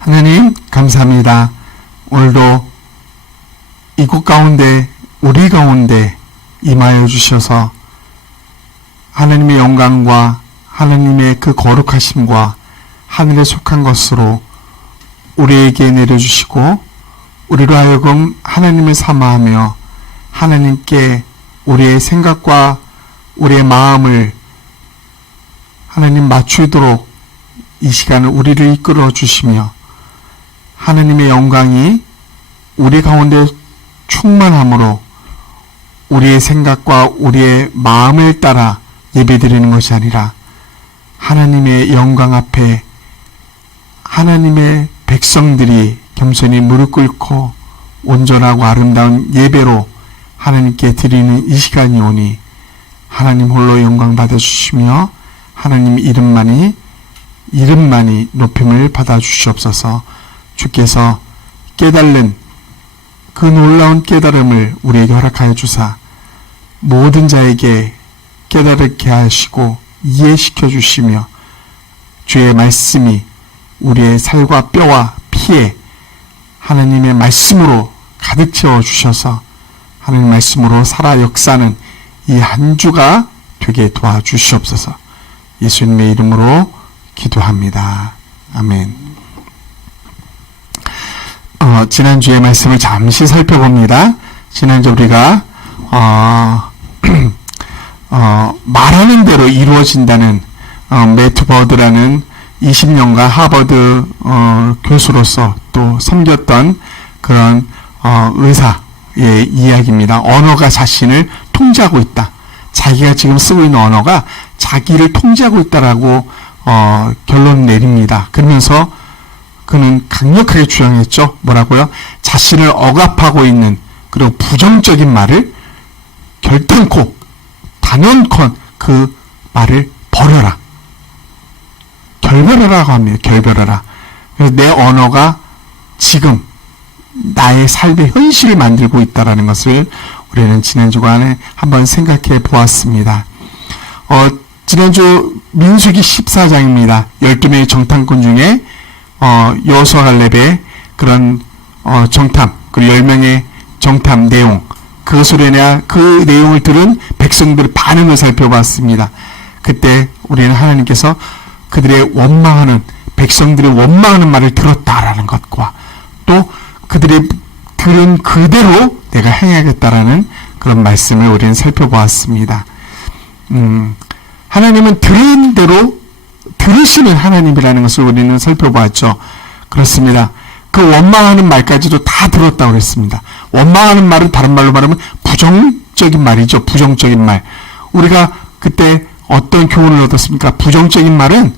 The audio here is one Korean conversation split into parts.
하나님 감사합니다. 오늘도 이곳 가운데 우리 가운데 임하여 주셔서 하나님의 영광과 하나님의 그 거룩하심과 하늘에 속한 것으로 우리에게 내려주시고 우리로 하여금 하나님을 사모하며 하나님께 우리의 생각과 우리의 마음을 하나님 맞추도록 이 시간을 우리를 이끌어 주시며 하나님의 영광이 우리 가운데 충만함으로 우리의 생각과 우리의 마음을 따라 예배드리는 것이 아니라 하나님의 영광 앞에 하나님의 백성들이 겸손히 무릎 꿇고 온전하고 아름다운 예배로 하나님께 드리는 이 시간이 오니 하나님 홀로 영광 받아주시며 하나님 이름만이 높임을 받아주시옵소서. 주께서 깨달는 그 놀라운 깨달음을 우리에게 허락하여 주사 모든 자에게 깨달게 하시고 이해시켜 주시며 주의 말씀이 우리의 살과 뼈와 피에 하나님의 말씀으로 가득 채워 주셔서 하나님 말씀으로 살아 역사는 이 한 주가 되게 도와주시옵소서. 예수님의 이름으로 기도합니다. 아멘. 지난주의 말씀을 잠시 살펴봅니다. 지난주 우리가 말하는 대로 이루어진다는 매튜 버드라는 20년간 하버드 교수로서 또 섬겼던 그런 의사의 이야기입니다. 언어가 자신을 통제하고 있다. 자기가 지금 쓰고 있는 언어가 자기를 통제하고 있다라고 결론 내립니다. 그러면서 그는 강력하게 주장했죠. 뭐라고요? 자신을 억압하고 있는 그리고 부정적인 말을 결단코 단언컨 그 말을 버려라. 결별하라고 합니다. 결별하라. 그래서 내 언어가 지금 나의 삶의 현실을 만들고 있다는 것을 우리는 지난 주간에 한번 생각해 보았습니다. 지난주 민수기 14장입니다. 12명의 정탐꾼 중에 여호수아 갈렙의 그런 정탐, 그리고 10명의 정탐 내용, 그 내용을 들은 백성들의 반응을 살펴봤습니다. 그때 우리는 하나님께서 그들의 원망하는, 백성들의 원망하는 말을 들었다라는 것과 또 그들의 들은 그대로 내가 행하겠다라는 그런 말씀을 우리는 살펴보았습니다. 하나님은 들은 대로 들으시는 하나님이라는 것을 우리는 살펴보았죠. 그렇습니다. 그 원망하는 말까지도 다 들었다고 했습니다. 원망하는 말은 다른 말로 말하면 부정적인 말이죠. 부정적인 말. 우리가 그때 어떤 교훈을 얻었습니까? 부정적인 말은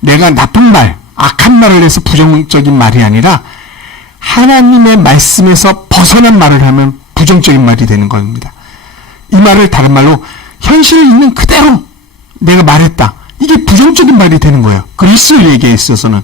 내가 나쁜 말, 악한 말을 해서 부정적인 말이 아니라 하나님의 말씀에서 벗어난 말을 하면 부정적인 말이 되는 겁니다. 이 말을 다른 말로 현실에 있는 그대로 내가 말했다. 이게 부정적인 말이 되는 거예요. 그리스도에게 있어서는.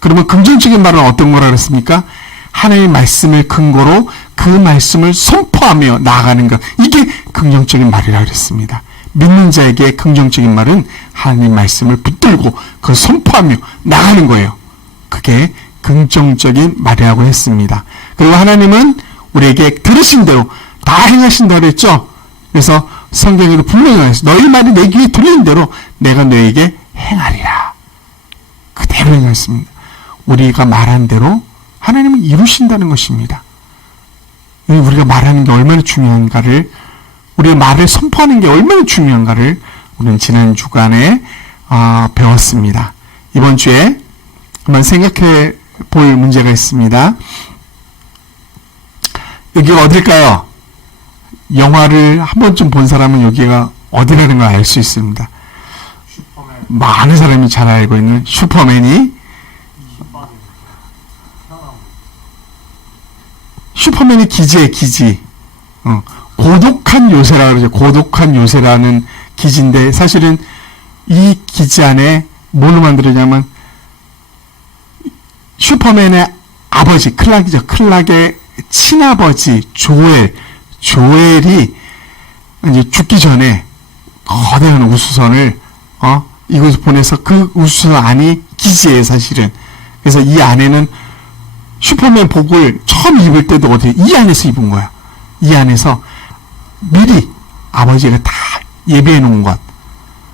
그러면 긍정적인 말은 어떤 거라 그랬습니까? 하나님의 말씀을 근거로 그 말씀을 선포하며 나아가는 것. 이게 긍정적인 말이라 그랬습니다. 믿는 자에게 긍정적인 말은 하나님 말씀을 붙들고 그걸 선포하며 나가는 거예요. 그게 긍정적인 말이라고 했습니다. 그리고 하나님은 우리에게 들으신 대로 다 행하신다고 그랬죠. 그래서 성경에도 분명히 말했어요. 너희 말이 내 귀에 들리는 대로 내가 너에게 행하리라. 그대로 행했습니다. 우리가 말한 대로 하나님은 이루신다는 것입니다. 우리가 말하는 게 얼마나 중요한가를, 우리가 말을 선포하는 게 얼마나 중요한가를 우리는 지난 주간에 배웠습니다. 이번 주에 한번 생각해 볼 문제가 있습니다. 여기가 어딜까요? 영화를 한 번쯤 본 사람은 여기가 어디라는 걸 알 수 있습니다. 슈퍼맨. 많은 사람이 잘 알고 있는 슈퍼맨이 기지의 기지. 고독한 요새라 그러죠. 고독한 요새라는 기지인데 사실은 이 기지 안에 뭘로 만들었냐면 슈퍼맨의 아버지 클락이죠. 클락의 친아버지 조엘이 이제 죽기 전에 거대한 우주선을 이곳에 보내서 그 우주선 안이 기지예요, 사실은. 그래서 이 안에는 슈퍼맨 복을 처음 입을 때도 어디 이 안에서 입은 거야. 이 안에서 미리 아버지가 다 예배해 놓은 것.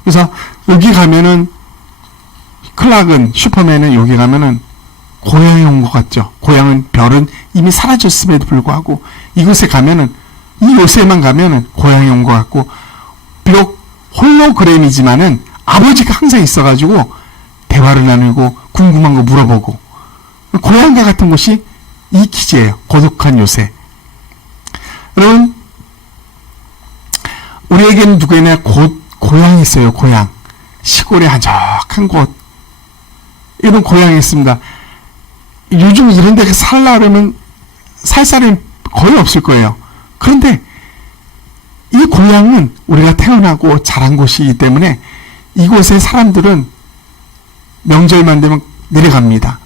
그래서 여기 가면은 클락은 슈퍼맨은 여기 가면은 고향에 온 것 같죠. 고향은 별은 이미 사라졌음에도 불구하고 이곳에 가면은 이 요새만 가면은 고향에 온 것 같고 비록 홀로그램이지만은 아버지가 항상 있어가지고 대화를 나누고 궁금한 거 물어보고 고향과 같은 곳이 이 기지예요. 고독한 요새. 여러분 우리에게는 누구에나 고향이 있어요. 고향. 시골의 한적한 곳. 이런 고향이 있습니다. 요즘 이런 데 살려면 살 사람이 거의 없을 거예요. 그런데 이 고향은 우리가 태어나고 자란 곳이기 때문에 이곳의 사람들은 명절만 되면 내려갑니다.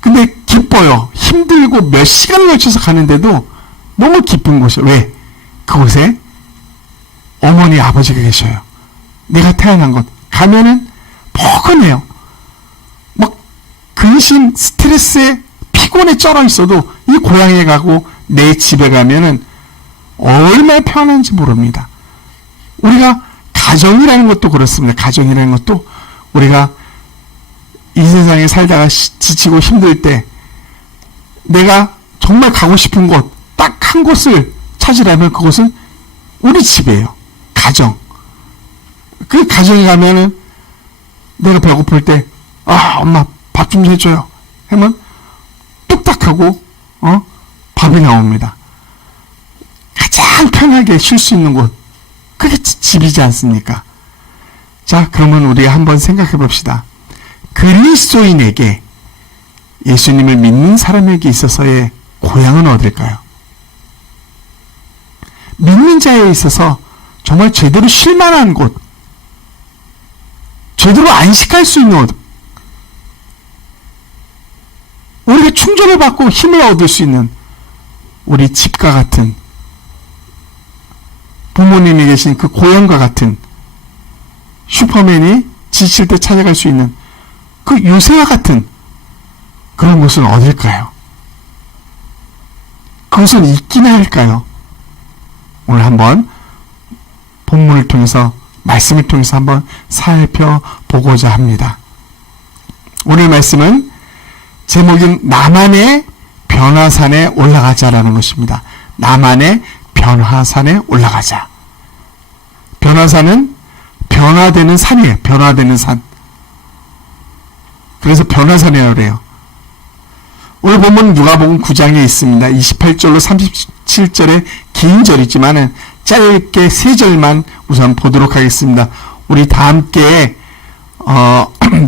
근데 기뻐요. 힘들고 몇 시간을 걸쳐서 가는데도 너무 기쁜 곳이에요. 왜? 그곳에 어머니 아버지가 계셔요. 내가 태어난 곳 가면은 포근해요. 막 근심 스트레스에 피곤에 쩔어 있어도 이 고향에 가고 내 집에 가면은 얼마나 편한지 모릅니다. 우리가 가정이라는 것도 그렇습니다. 가정이라는 것도 우리가 이 세상에 살다가 지치고 힘들 때 내가 정말 가고 싶은 곳 딱 한 곳을 찾으라면 그곳은 우리 집이에요. 가정. 그 가정에 가면은 내가 배고플 때 엄마 밥 좀 해줘요 하면 뚝딱하고 밥이 나옵니다. 가장 편하게 쉴 수 있는 곳 그게 집이지 않습니까? 자, 그러면 우리가 한번 생각해 봅시다. 그리스도인에게 예수님을 믿는 사람에게 있어서의 고향은 어딜까요? 믿는 자에 있어서 정말 제대로 쉴만한 곳, 제대로 안식할 수 있는 곳, 우리가 충전을 받고 힘을 얻을 수 있는 우리 집과 같은 부모님이 계신 그 고향과 같은 슈퍼맨이 지칠 때 찾아갈 수 있는 그 요새와 같은 그런 곳은 어딜까요? 그것은 있기나 할까요? 오늘 한번 본문을 통해서 말씀을 통해서 한번 살펴보고자 합니다. 오늘 말씀은 제목인 나만의 변화산에 올라가자라는 것입니다. 나만의 변화산에 올라가자. 변화산은 변화되는 산이에요. 변화되는 산. 그래서 변화산이라고 그래요. 오늘 본문 누가복음 9장에 있습니다. 28절로 37절의 긴 절이지만은 짧게 3절만 우선 보도록 하겠습니다. 우리 다 함께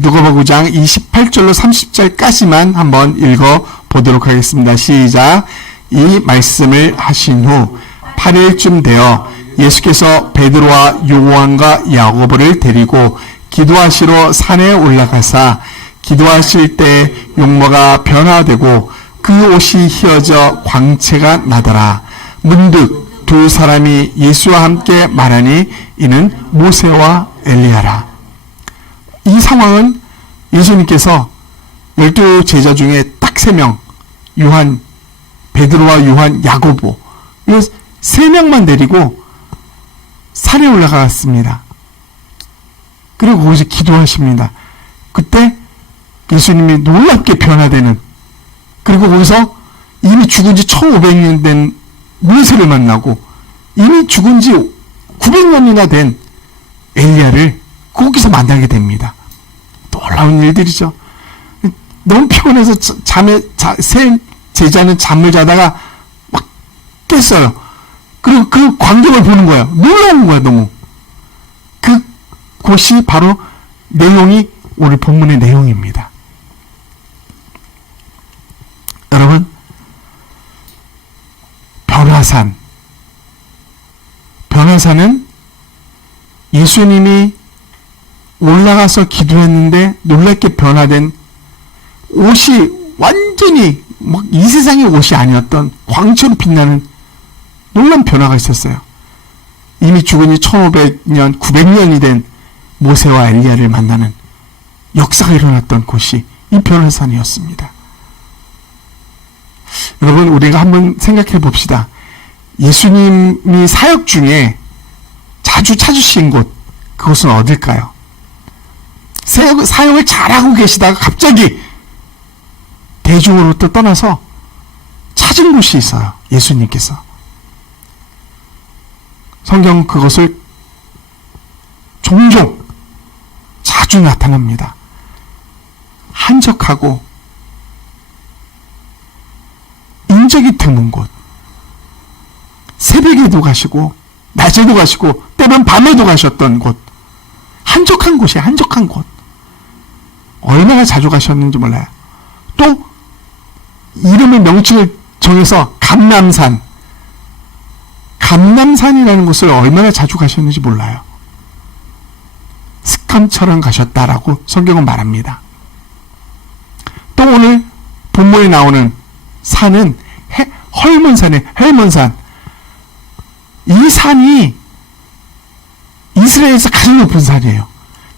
누가복음 9장 28절로 30절까지만 한번 읽어 보도록 하겠습니다. 시작. 이 말씀을 하신 후 8일쯤 되어 예수께서 베드로와 요한과 야고보를 데리고 기도하시러 산에 올라가사 기도하실 때 용모가 변화되고 그 옷이 휘어져 광채가 나더라. 문득 두 사람이 예수와 함께 말하니 이는 모세와 엘리야라. 이 상황은 예수님께서 12 제자 중에 딱 3명, 요한, 베드로와 요한, 야고보 이 3명만 데리고 산에 올라갔습니다. 그리고 거기서 기도하십니다. 그때 예수님이 놀랍게 변화되는, 그리고 거기서 이미 죽은 지 1500년 된 모세를 만나고 이미 죽은 지 900년이나 된 엘리야를 거기서 만나게 됩니다. 놀라운 일들이죠. 너무 피곤해서 세 제자는 잠을 자다가 막 깼어요. 그리고 그 광경을 보는 거예요. 놀라운 거예요, 너무. 그 곳이 바로 내용이 오늘 본문의 내용입니다. 여러분, 변화산은 예수님이 올라가서 기도했는데 놀랍게 변화된 옷이 완전히 막 이 세상의 옷이 아니었던 광채로 빛나는 놀라운 변화가 있었어요. 이미 죽은 지 1500년, 900년이 된 모세와 엘리야를 만나는 역사가 일어났던 곳이 이 변호산이었습니다. 여러분, 우리가 한번 생각해 봅시다. 예수님이 사역 중에 자주 찾으신 곳, 그것은 어딜까요? 사역을 잘하고 계시다가 갑자기 대중으로부터 떠나서 찾은 곳이 있어요. 예수님께서. 성경 그것을 종종 자주 나타납니다. 한적하고 인적이 드문 곳, 새벽에도 가시고 낮에도 가시고 때론 밤에도 가셨던 곳, 한적한 곳이에요. 한적한 곳. 얼마나 자주 가셨는지 몰라요. 또 이름의 명칭을 정해서 감남산이라는 곳을 얼마나 자주 가셨는지 몰라요. 습관처럼 가셨다라고 성경은 말합니다. 또 오늘 본문에 나오는 산은 헐몬산. 이 산이 이스라엘에서 가장 높은 산이에요.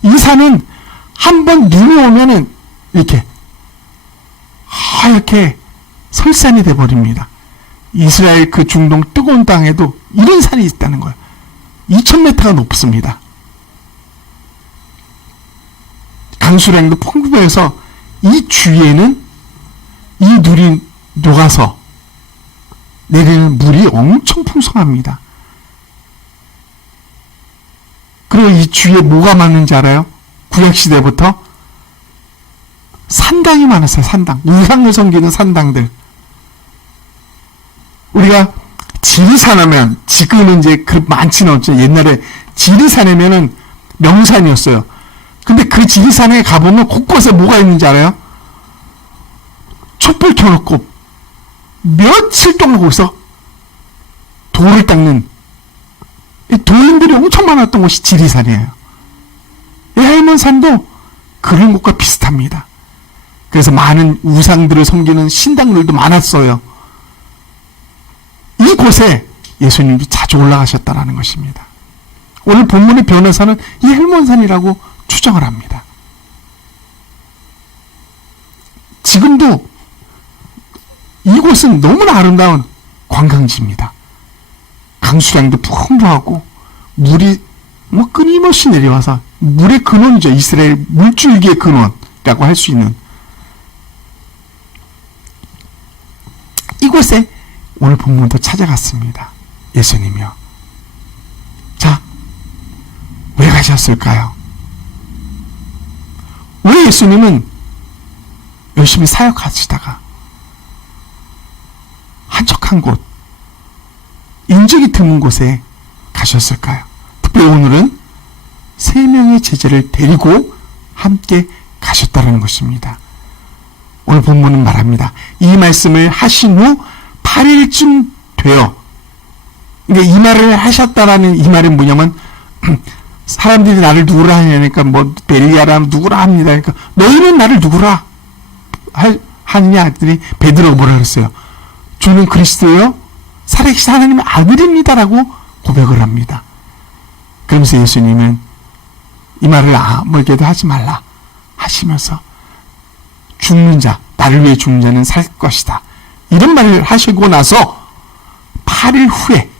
이 산은 한번 눈이 오면은 이렇게 하얗게 설산이 돼버립니다. 이스라엘 그 중동 뜨거운 땅에도 이런 산이 있다는 거예요. 2000m가 높습니다. 강수량도 풍부해서 이 주위에는 이 눈이 녹아서 내리는 물이 엄청 풍성합니다. 그리고 이 주위에 뭐가 많은지 알아요? 구약시대부터 산당이 많았어요. 산당. 우상을 섬기는 산당들. 우리가 지리산 하면, 지금은 이제 그 많지는 않죠. 옛날에 지리산이면은 명산이었어요. 근데 그 지리산에 가보면 곳곳에 뭐가 있는지 알아요? 촛불 켜놓고 며칠 동안 거기서 돌을 닦는 도인들이 엄청 많았던 곳이 지리산이에요. 이 헬몬산도 그런 곳과 비슷합니다. 그래서 많은 우상들을 섬기는 신당들도 많았어요. 이곳에 예수님이 자주 올라가셨다는 것입니다. 오늘 본문의 변호사는 이 헬몬산이라고 추정을 합니다. 지금도 이곳은 너무나 아름다운 관광지입니다. 강수량도 풍부하고 물이 끊임없이 내려와서 물의 근원이죠. 이스라엘 물줄기의 근원이라고 할 수 있는 이곳에 오늘 본문도 찾아갔습니다. 예수님이요. 자, 왜 가셨을까요? 왜 예수님은 열심히 사역하시다가 한적한 곳, 인적이 드문 곳에 가셨을까요? 특별히 오늘은 3명의 제자를 데리고 함께 가셨다는 것입니다. 오늘 본문은 말합니다. 이 말씀을 하신 후 8일쯤 되어, 그러니까 이 말을 하셨다라는 이 말은 뭐냐면, 사람들이 나를 누구라 하냐니까 벨리아라 누구라 합니다. 그러니까 너희는 나를 누구라 하느냐 했더니 베드로가 뭐라 그랬어요? 주는 그리스도요 살아계신 하나님의 아들입니다라고 고백을 합니다. 그러면서 예수님은 이 말을 아무에게도 하지 말라 하시면서 죽는 자, 나를 위해 죽는 자는 살 것이다. 이런 말을 하시고 나서 8일 후에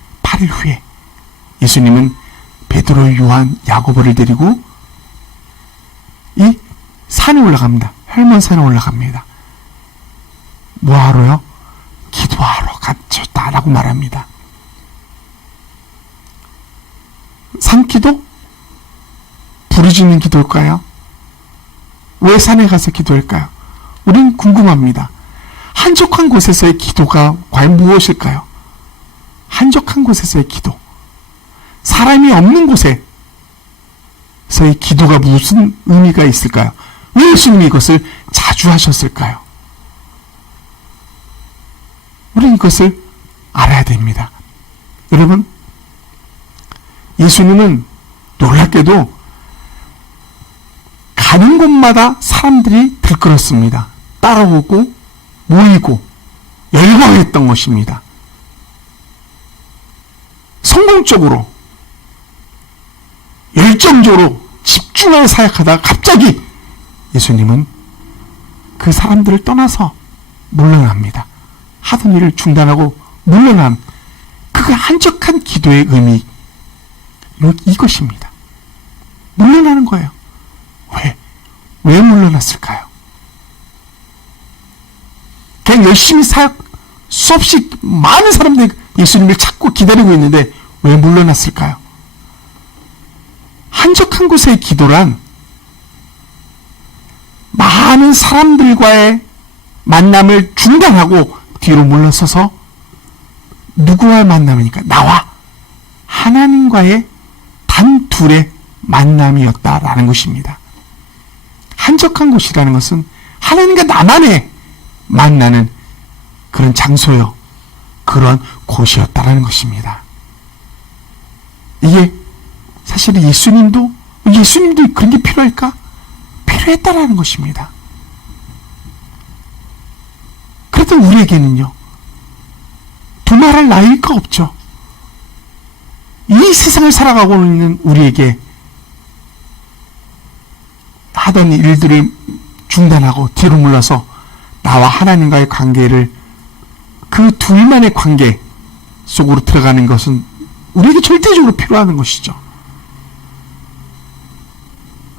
예수님은 베드로, 요한, 야고보를 데리고 이 산에 올라갑니다. 헬몬산에 올라갑니다. 뭐하러요? 기도하러 갔다라고 말합니다. 산기도? 부르짖는 기도일까요? 왜 산에 가서 기도할까요? 우린 궁금합니다. 한적한 곳에서의 기도가 과연 무엇일까요? 한적한 곳에서의 기도. 사람이 없는 곳에서의 기도가 무슨 의미가 있을까요? 왜 예수님이 이것을 자주 하셨을까요? 우리는 이것을 알아야 됩니다. 여러분, 예수님은 놀랍게도 가는 곳마다 사람들이 들끓었습니다. 따라오고 모이고 열광했던 것입니다. 성공적으로 열정적으로 집중하여 사역하다가 갑자기 예수님은 그 사람들을 떠나서 물러납니다. 하던 일을 중단하고 물러남. 그 한적한 기도의 의미, 이것입니다. 물러나는 거예요. 왜 물러났을까요? 그냥 열심히 수없이 많은 사람들이 예수님을 찾고 기다리고 있는데 왜 물러났을까요? 한적한 곳의 기도란 많은 사람들과의 만남을 중단하고 뒤로 물러서서 누구와의 만남이니까 나와 하나님과의 단 둘의 만남이었다라는 것입니다. 한적한 곳이라는 것은 하나님과 나만의 만나는 그런 장소요, 그런 곳이었다라는 것입니다. 이게 사실은 예수님도 그런 게 필요할까? 필요했다라는 것입니다. 그래도 우리에게는요, 두말할 나위가 없죠. 이 세상을 살아가고 있는 우리에게 하던 일들을 중단하고 뒤로 물러서 나와 하나님과의 관계를, 그 둘만의 관계 속으로 들어가는 것은 우리에게 절대적으로 필요한 것이죠.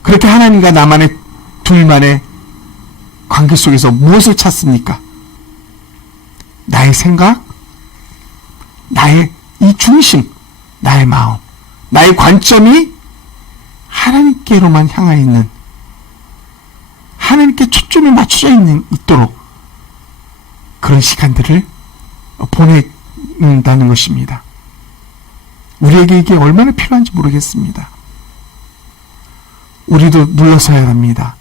그렇게 하나님과 나만의 둘만의 관계 속에서 무엇을 찾습니까? 나의 생각, 나의 이 중심, 나의 마음, 나의 관점이 하나님께로만 향해 있는, 하나님께 초점이 맞춰져 있도록 그런 시간들을 보낸다는 것입니다. 우리에게 이게 얼마나 필요한지 모르겠습니다. 우리도 물러서야 합니다.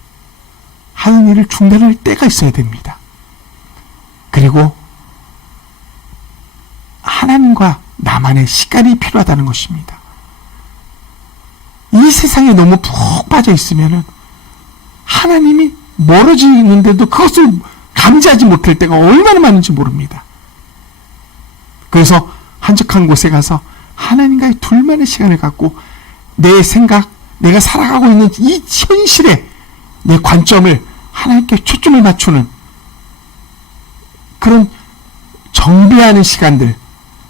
하는 일을 중단할 때가 있어야 됩니다. 그리고 하나님과 나만의 시간이 필요하다는 것입니다. 이 세상에 너무 푹 빠져 있으면 하나님이 멀어지는데도 그것을 감지하지 못할 때가 얼마나 많은지 모릅니다. 그래서 한적한 곳에 가서 하나님과의 둘만의 시간을 갖고 내 생각, 내가 살아가고 있는 이 현실에 내 관점을 하나님께 초점을 맞추는 그런 정비하는 시간들,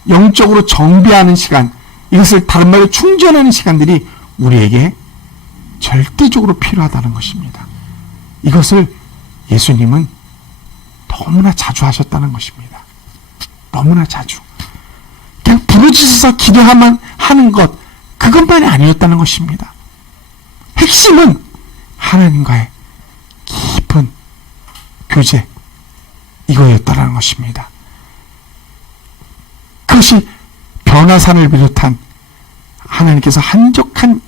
영적으로 정비하는 시간, 이것을 다른 말로 충전하는 시간들이 우리에게 절대적으로 필요하다는 것입니다. 이것을 예수님은 너무나 자주 하셨다는 것입니다. 너무나 자주. 그냥 부르짖어서 기도하면 하는 것, 그것만이 아니었다는 것입니다. 핵심은 하나님과의 깊은 교제, 이거였다는 것입니다. 그것이 변화산을 비롯한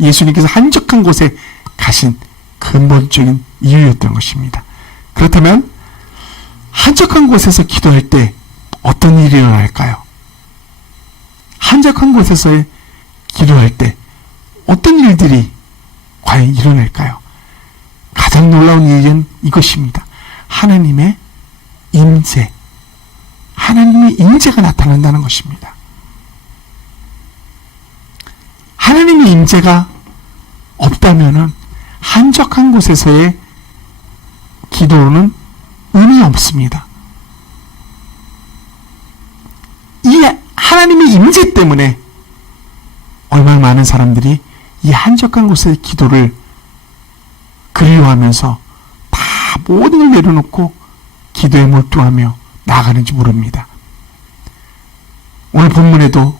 예수님께서 한적한 곳에 가신 근본적인 이유였던 것입니다. 그렇다면 한적한 곳에서 기도할 때 어떤 일이 일어날까요? 한적한 곳에서 기도할 때 어떤 일들이 과연 일어날까요? 가장 놀라운 일은 이것입니다. 하나님의 임재, 하나님의 임재가 나타난다는 것입니다. 하나님의 임재가 없다면은 한적한 곳에서의 기도는 의미 없습니다. 이 하나님의 임재 때문에 얼마나 많은 사람들이 이 한적한 곳의 기도를 그리워하면서 다 모든 걸 내려놓고 기도에 몰두하며 나아가는지 모릅니다. 오늘 본문에도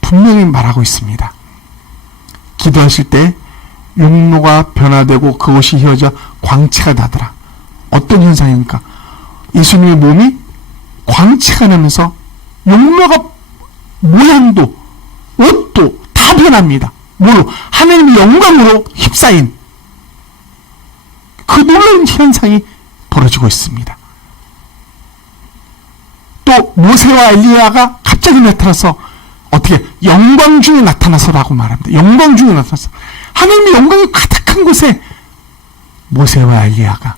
분명히 말하고 있습니다. 기도하실 때 용모가 변화되고 그것이 휘어져 광채가 나더라. 어떤 현상입니까? 예수님의 몸이 광채가 나면서 용모가 모양도 옷도 다 변합니다. 뭐로? 하나님의 영광으로 휩싸인 그 놀라운 현상이 벌어지고 있습니다. 또 모세와 엘리야가 갑자기 나타나서 어떻게 영광 중에 나타나서라고 말합니다. 영광 중에 나타나서 하나님의 영광이 가득한 곳에 모세와 엘리야가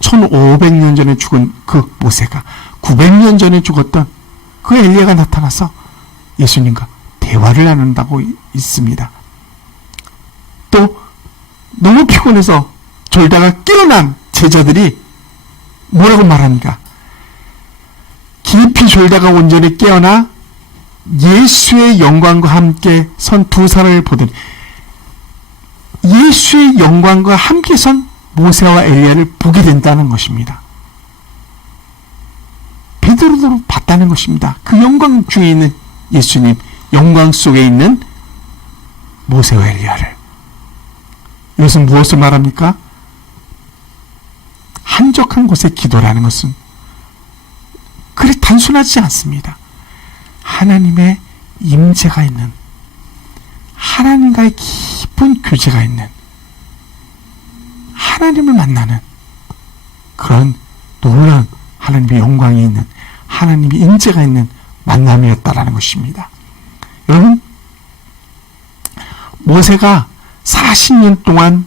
1500년 전에 죽은 그 모세가 900년 전에 죽었던 그 엘리야가 나타나서 예수님과 대화를 나눈다고 있습니다. 또 너무 피곤해서 졸다가 깨어난 제자들이 뭐라고 말합니까? 깊이 졸다가 온전히 깨어나 예수의 영광과 함께 선 두 사람을 보더니, 예수의 영광과 함께 선 모세와 엘리야를 보게 된다는 것입니다. 베드로도 봤다는 것입니다. 그 영광 중에 있는 예수님, 영광 속에 있는 모세와 엘리야를. 이것은 무엇을 말합니까? 한적한 곳의 기도라는 것은 그리 단순하지 않습니다. 하나님의 임재가 있는, 하나님과의 깊은 교제가 있는, 하나님을 만나는 그런 놀라운 하나님의 영광이 있는, 하나님의 임재가 있는 만남이었다라는 것입니다. 여러분, 모세가 40년 동안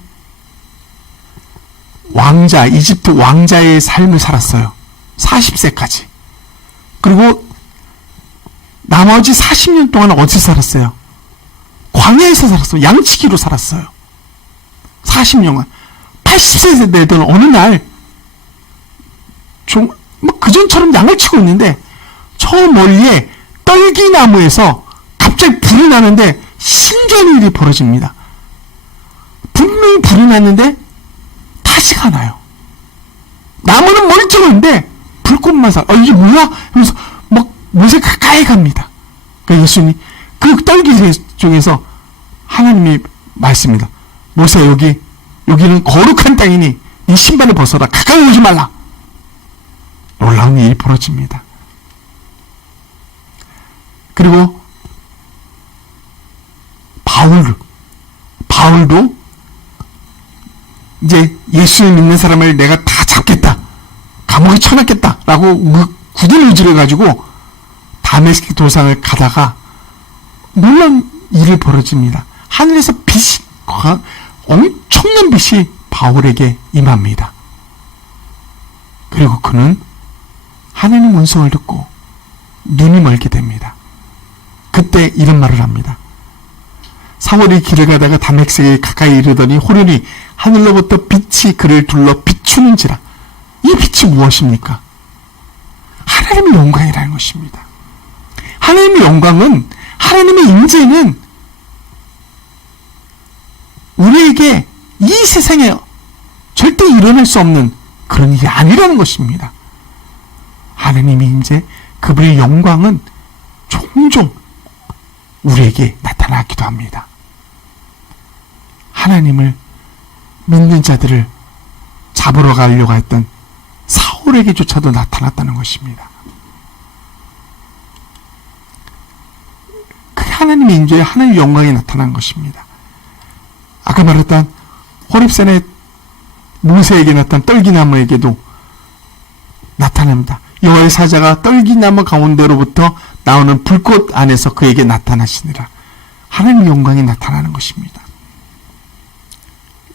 왕자, 이집트 왕자의 삶을 살았어요. 40세까지. 그리고 나머지 40년 동안 어디서 살았어요? 광야에서 살았어요. 양치기로 살았어요. 40년간. 80세 되던 어느 날, 그전처럼 양을 치고 있는데, 저 멀리에 떨기나무에서 갑자기 불이 나는데, 신기한 일이 벌어집니다. 분명히 불이 났는데, 타지가 나요. 나무는 멀쩡한데, 불꽃만 이게 뭐야? 하면서, 모세 가까이 갑니다. 그러니까 예수님이, 그 떨기 중에서 하나님이 말씀입니다. 모세, 여기는 거룩한 땅이니, 네 신발을 벗어라. 가까이 오지 말라. 놀라운 일이 벌어집니다. 그리고 바울도 이제 예수를 믿는 사람을 내가 다 잡겠다, 감옥에 쳐넣겠다 라고 굳은 의지를 가지고 다메섹 도상을 가다가 놀라운 일이 벌어집니다. 하늘에서 엄청난 빛이 바울에게 임합니다. 그리고 그는 하나님 음성을 듣고 눈이 멀게 됩니다. 그때 이런 말을 합니다. 사울이 길을 가다가 다메섹에 가까이 이르더니 호련히 하늘로부터 빛이 그를 둘러 비추는지라. 이 빛이 무엇입니까? 하나님의 영광이라는 것입니다. 하나님의 영광은, 하나님의 임재는 우리에게 이 세상에 절대 일어날 수 없는 그런 일이 아니라는 것입니다. 하나님의 임재, 그분의 영광은 종종 우리에게 나타나기도 합니다. 하나님을 믿는 자들을 잡으러 가려고 했던 사울에게조차도 나타났다는 것입니다. 그게 하나님의 임재에 하나님의 영광이 나타난 것입니다. 아까 말했던 호렙산의 모세에게 나타난 떨기나무에게도 나타납니다. 여호와의 사자가 떨기나무 가운데로부터 나오는 불꽃 안에서 그에게 나타나시니라. 하나님의 영광이 나타나는 것입니다.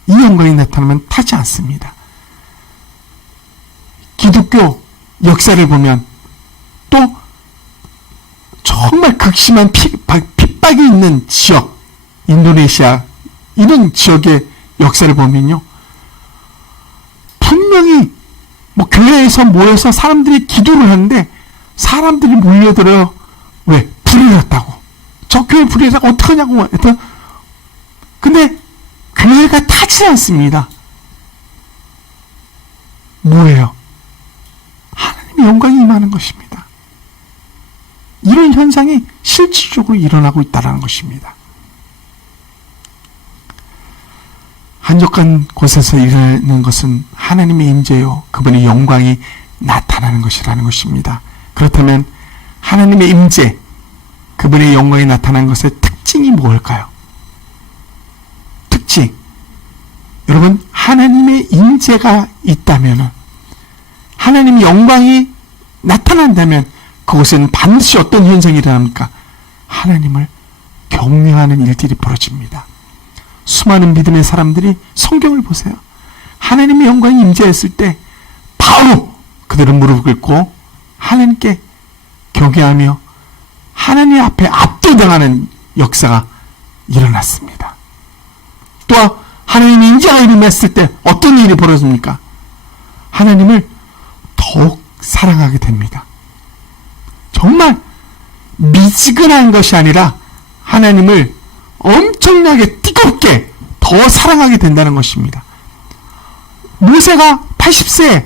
이 영광이 나타나면 타지 않습니다. 기독교 역사를 보면 또 정말 극심한 핍박이 있는 지역, 인도네시아 이런 지역의 역사를 보면요, 분명히 교회에서 모여서 사람들이 기도를 하는데 사람들이 몰려들어요. 왜? 불이 났다고. 저 교회 불이 났다고 어떡하냐고. 근데 교회가 타지 않습니다. 뭐예요? 하나님의 영광이 임하는 것입니다. 이런 현상이 실질적으로 일어나고 있다는 것입니다. 한적한 곳에서 일어나는 것은 하나님의 임재요, 그분의 영광이 나타나는 것이라는 것입니다. 그렇다면 하나님의 임재, 그분의 영광이 나타나는 것의 특징이 뭘까요? 특징. 여러분, 하나님의 임재가 있다면, 하나님의 영광이 나타난다면 그곳에는 반드시 어떤 현상이 일어납니까? 하나님을 경외하는 일들이 벌어집니다. 수많은 믿음의 사람들이 성경을 보세요. 하나님의 영광이 임재했을 때 바로 그들은 무릎을 꿇고 하나님께 경외하며 하나님 앞에 압도당하는 역사가 일어났습니다. 또 하나님의 임재가 임했을 때 어떤 일이 벌어집니까? 하나님을 더욱 사랑하게 됩니다. 정말 미지근한 것이 아니라 하나님을 엄청나게 뜨겁게 더 사랑하게 된다는 것입니다. 모세가 80세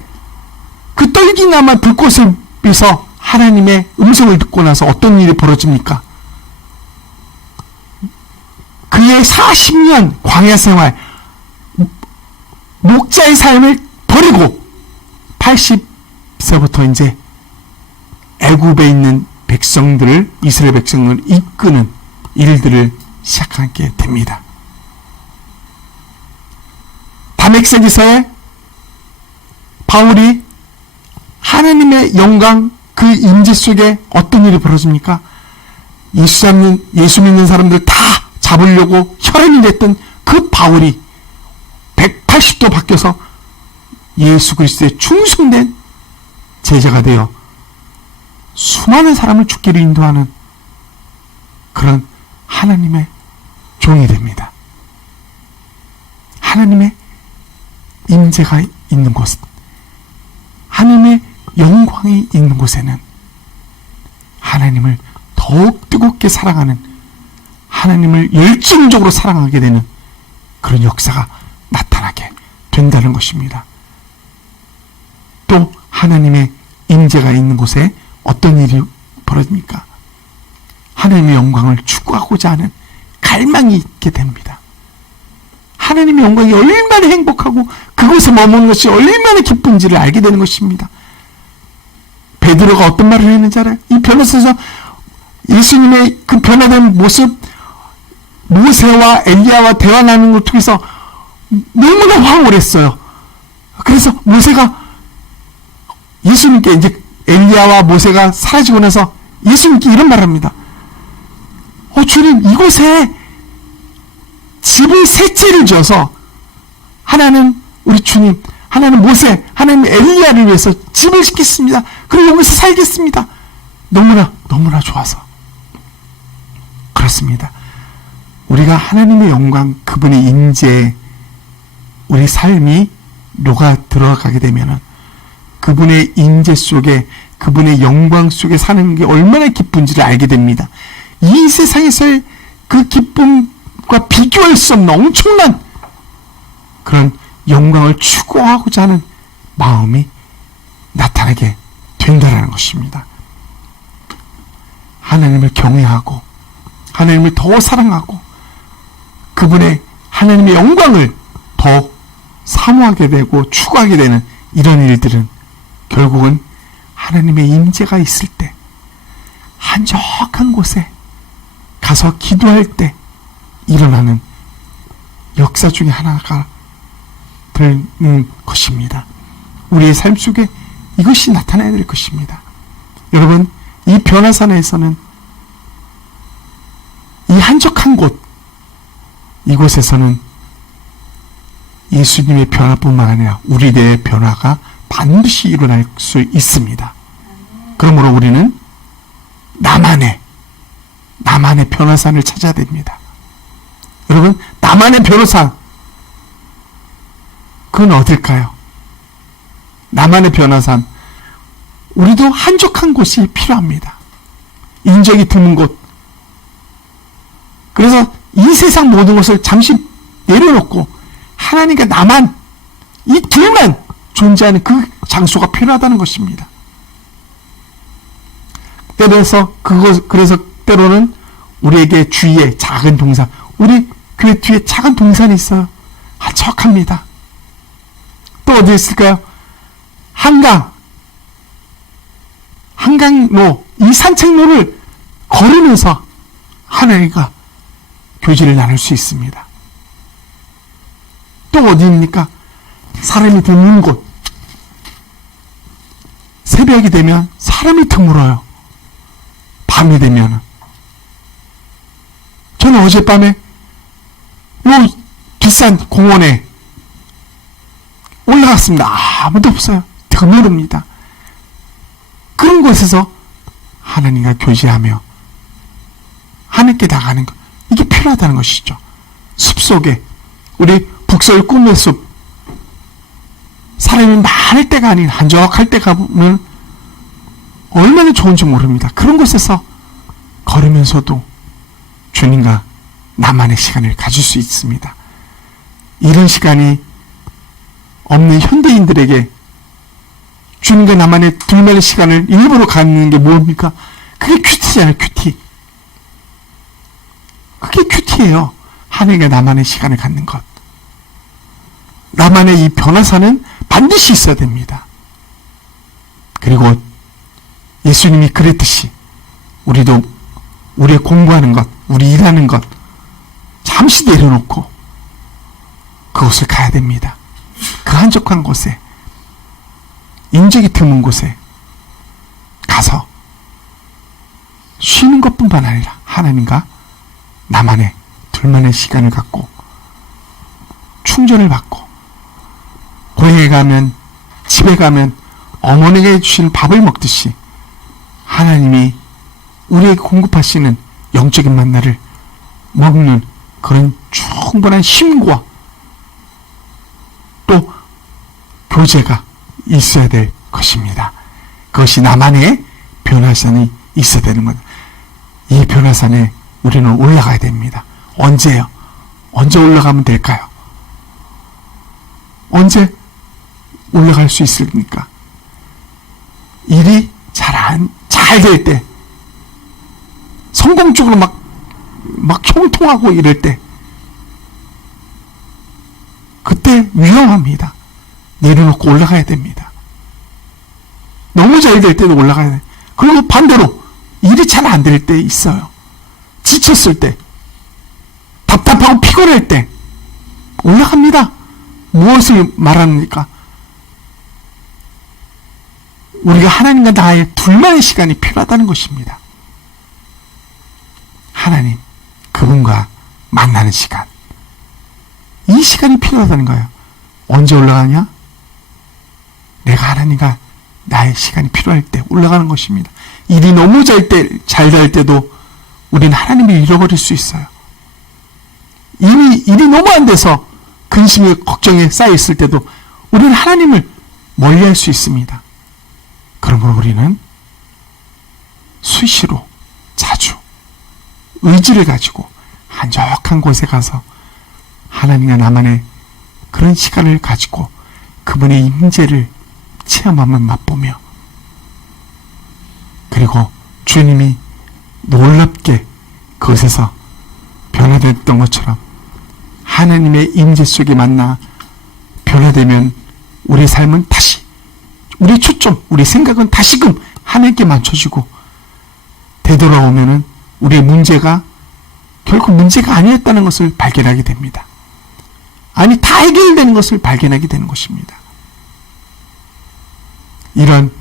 그 떨기나마 불꽃을 위해서 하나님의 음성을 듣고 나서 어떤 일이 벌어집니까? 그의 40년 광야 생활, 목자의 삶을 버리고 80세부터 이제 애굽에 있는 백성들을, 이스라엘 백성들을 이끄는 일들을 시작하게 됩니다. 다메섹에서의 바울이 하나님의 영광 그 임재 속에 어떤 일이 벌어집니까? 예수 믿는 사람들 다 잡으려고 혈안이 됐던 그 바울이 180도 바뀌어서 예수 그리스도의 충성된 제자가 되어 수많은 사람을 죽기를 인도하는 그런 하나님의 종이 됩니다. 하나님의 임재가 있는 곳, 하나님의 영광이 있는 곳에는 하나님을 더욱 뜨겁게 사랑하는, 하나님을 열정적으로 사랑하게 되는 그런 역사가 나타나게 된다는 것입니다. 또 하나님의 임재가 있는 곳에 어떤 일이 벌어집니까? 하나님의 영광을 추구하고자 하는 갈망이 있게 됩니다. 하나님의 영광이 얼마나 행복하고 그곳에 머무는 것이 얼마나 기쁜지를 알게 되는 것입니다. 베드로가 어떤 말을 했는지 알아요? 이 변호사에서 예수님의 그 변화된 모습, 모세와 엘리야와 대화 나누는 걸 통해서 너무나 황홀했어요. 그래서 모세가 예수님께 이제 엘리야와 모세가 사라지고 나서 예수님께 이런 말을 합니다. 주님, 이곳에 집을 세 채를 지어서 하나는 우리 주님, 하나는 모세, 하나는 엘리야를 위해서 집을 짓겠습니다. 그리고 여기서 살겠습니다. 너무나 좋아서. 그렇습니다. 우리가 하나님의 영광, 그분의 임재에 우리 삶이 녹아 들어가게 되면은 그분의 임재 속에, 그분의 영광 속에 사는 게 얼마나 기쁜지를 알게 됩니다. 이 세상에서의 그 기쁨과 비교할 수 없는 엄청난 그런 영광을 추구하고자 하는 마음이 나타나게 된다는 것입니다. 하나님을 경외하고 하나님을 더 사랑하고 그분의 하나님의 영광을 더 사모하게 되고 추구하게 되는 이런 일들은 결국은 하나님의 임재가 있을 때 한적한 곳에 가서 기도할 때 일어나는 역사 중에 하나가 되는 것입니다. 우리의 삶 속에 이것이 나타나야 될 것입니다. 여러분, 이 변화산에서는 이 한적한 곳, 이곳에서는 예수님의 변화뿐만 아니라 우리의 변화가 반드시 일어날 수 있습니다. 그러므로 우리는 나만의 변화산을 찾아야 됩니다. 여러분, 나만의 변화산, 그건 어딜까요? 나만의 변화산, 우리도 한적한 곳이 필요합니다. 인적이 드문 곳. 그래서 이 세상 모든 것을 잠시 내려놓고 하나님과 나만, 이 둘만 존재하는 그 장소가 필요하다는 것입니다. 그래서 때로는 우리에게 주위에 작은 동산, 우리 교회 뒤에 작은 동산이 있어요. 한적합니다. 또 어디 있을까요? 한강로, 이 산책로를 걸으면서 하나님과 교제를 나눌 수 있습니다. 또 어디입니까? 사람이 드문 곳. 새벽이 되면 사람이 드물어요. 밤이 되면. 저는 어젯밤에 요 비싼 공원에 올라갔습니다. 아무도 없어요. 드물습니다. 그런 곳에서 하나님과 교제하며 하나님께 나가는 것, 이게 필요하다는 것이죠. 숲속에, 우리 북서울 꿈의 숲, 사람이 많을 때가 아닌 한적할 때 가보면 얼마나 좋은지 모릅니다. 그런 곳에서 걸으면서도 주님과 나만의 시간을 가질 수 있습니다. 이런 시간이 없는 현대인들에게 주님과 나만의 둘만의 시간을 일부러 갖는 게 뭡니까? 그게 큐티잖아요. 큐티. 그게 큐티예요. 하나님과 나만의 시간을 갖는 것. 나만의 이 변화사는 반드시 있어야 됩니다. 그리고 예수님이 그랬듯이 우리도 우리의 공부하는 것, 우리 일하는 것 잠시 내려놓고 그곳을 가야 됩니다. 그 한적한 곳에, 인적이 드문 곳에 가서 쉬는 것뿐만 아니라 하나님과 나만의 둘만의 시간을 갖고 충전을 받고, 고향에 가면, 집에 가면 어머니가 주신 밥을 먹듯이 하나님이 우리에게 공급하시는 영적인 만나를 먹는 그런 충분한 힘과 또 교제가 있어야 될 것입니다. 그것이 나만의 변화산이 있어야 되는 것. 이 변화산에 우리는 올라가야 됩니다. 언제요? 언제 올라가면 될까요? 언제 올라갈 수 있습니까? 일이 잘 될 때, 성공적으로 막 형통하고 이럴 때, 그때 위험합니다. 내려놓고 올라가야 됩니다. 너무 잘 될 때도 올라가야 돼요. 그리고 반대로 일이 잘 안 될 때 있어요. 지쳤을 때, 답답하고 피곤할 때 올라갑니다. 무엇을 말합니까? 우리가 하나님과 나의 둘만의 시간이 필요하다는 것입니다. 하나님, 그분과 만나는 시간. 이 시간이 필요하다는 거예요. 언제 올라가냐? 내가 하나님과 나의 시간이 필요할 때 올라가는 것입니다. 일이 너무 잘 될 때도 우리는 하나님을 잃어버릴 수 있어요. 일이 너무 안 돼서 근심이 걱정에 쌓여 있을 때도 우리는 하나님을 멀리할 수 있습니다. 그러므로 우리는 수시로 자주 의지를 가지고 한적한 곳에 가서 하나님과 나만의 그런 시간을 가지고 그분의 임재를 체험하며 맛보며, 그리고 주님이 놀랍게 그곳에서 변화됐던 것처럼 하나님의 임재 속에 만나 변화되면 우리 삶은 다시, 우리 초점, 우리 생각은 다시금 하나님께 맞춰지고, 되돌아오면은 우리의 문제가 결코 문제가 아니었다는 것을 발견하게 됩니다. 아니, 다 해결되는 것을 발견하게 되는 것입니다. 이런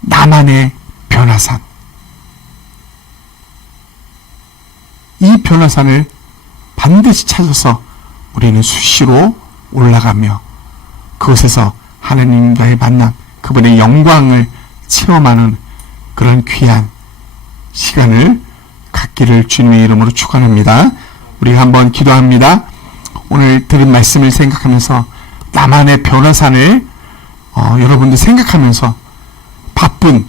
나만의 변화산, 이 변화산을 반드시 찾아서 우리는 수시로 올라가며 그곳에서 하나님과의 만남, 그분의 영광을 체험하는 그런 귀한 시간을 갖기를 주님의 이름으로 축원합니다. 우리가 한번 기도합니다. 오늘 들은 말씀을 생각하면서 나만의 변화산을 여러분들 생각하면서 바쁜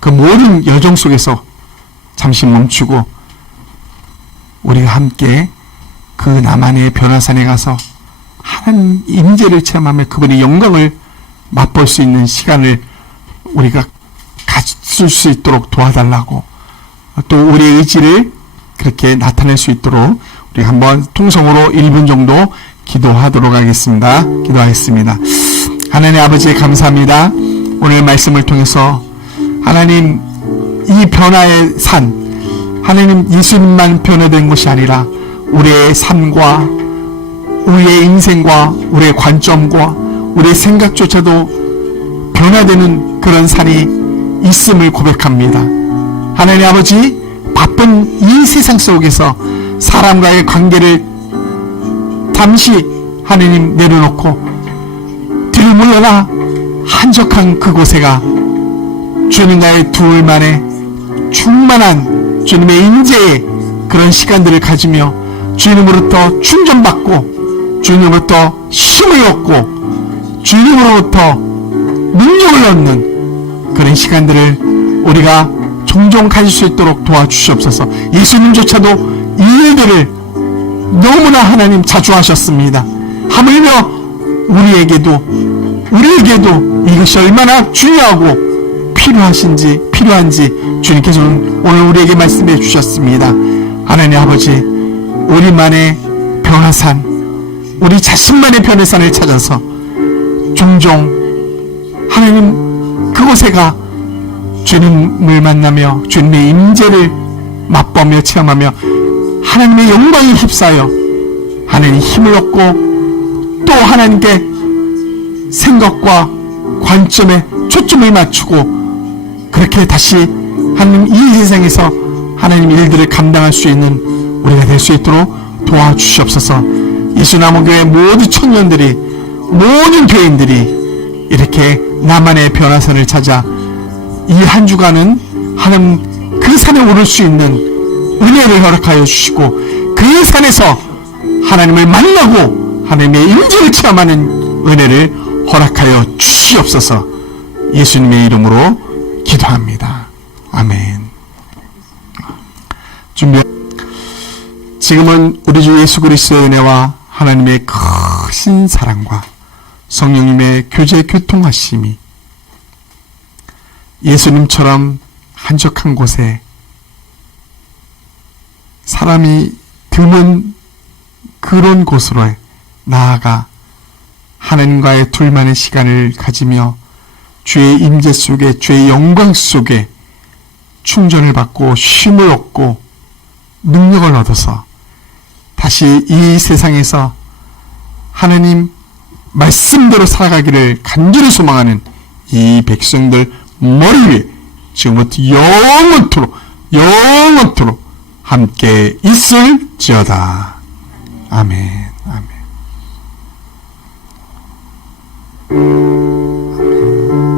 그 모든 여정 속에서 잠시 멈추고 우리가 함께 그 나만의 변화산에 가서 하나님 임재를 체험하며 그분의 영광을 맛볼 수 있는 시간을 우리가 가질 수 있도록 도와달라고, 또 우리의 의지를 그렇게 나타낼 수 있도록 우리 한번 통성으로 1분 정도 기도하도록 하겠습니다. 기도하겠습니다. 하나님 아버지, 감사합니다. 오늘 말씀을 통해서 하나님, 이 변화의 산, 하나님 예수님만 변화된 것이 아니라 우리의 삶과 우리의 인생과 우리의 관점과 우리의 생각조차도 변화되는 그런 산이 있음을 고백합니다. 하나님 아버지, 바쁜 이 세상 속에서 사람과의 관계를 잠시 하나님 내려놓고 뒤를 물러나 한적한 그곳에가 주님과의 둘만의 충만한 주님의 임재의 그런 시간들을 가지며 주님으로부터 충전받고 주님으로부터 힘을 얻고 주님으로부터 능력을 얻는 그런 시간들을 우리가 종종 가질 수 있도록 도와주시옵소서. 예수님조차도 이 일들을 너무나 하나님 자주 하셨습니다. 하물며 우리에게도 이것이 얼마나 중요하고 필요한지 주님께서는 오늘 우리에게 말씀해 주셨습니다. 하나님 아버지, 우리만의 변화산, 우리 자신만의 변화산을 찾아서 종종 하나님 그곳에 가 주님을 만나며 주님의 임재를 맛보며 체험하며 하나님의 영광에 휩싸여 하나님 힘을 얻고 또 하나님께 생각과 관점에 초점을 맞추고 그렇게 다시 하나님 이 세상에서 하나님 일들을 감당할 수 있는 우리가 될 수 있도록 도와주시옵소서. 예수남원교회 모든 청년들이, 모든 교인들이 이렇게 나만의 변화선을 찾아 이 한 주간은 하나님 그 산에 오를 수 있는 은혜를 허락하여 주시고 그 산에서 하나님을 만나고 하나님의 임재를 체험하는 은혜를 허락하여 주시옵소서. 예수님의 이름으로 기도합니다. 아멘. 지금은 우리 주 예수 그리스도의 은혜와 하나님의 크신 사랑과 성령님의 교제 교통하심이 예수님처럼 한적한 곳에 사람이 드문 그런 곳으로 나아가 하나님과의 둘만의 시간을 가지며 주의 임재 속에, 주의 영광 속에 충전을 받고 쉼을 얻고 능력을 얻어서 다시 이 세상에서 하나님 말씀대로 살아가기를 간절히 소망하는 이 백성들 머리 위에 지금부터 영원토록 함께 있을지어다. 아멘.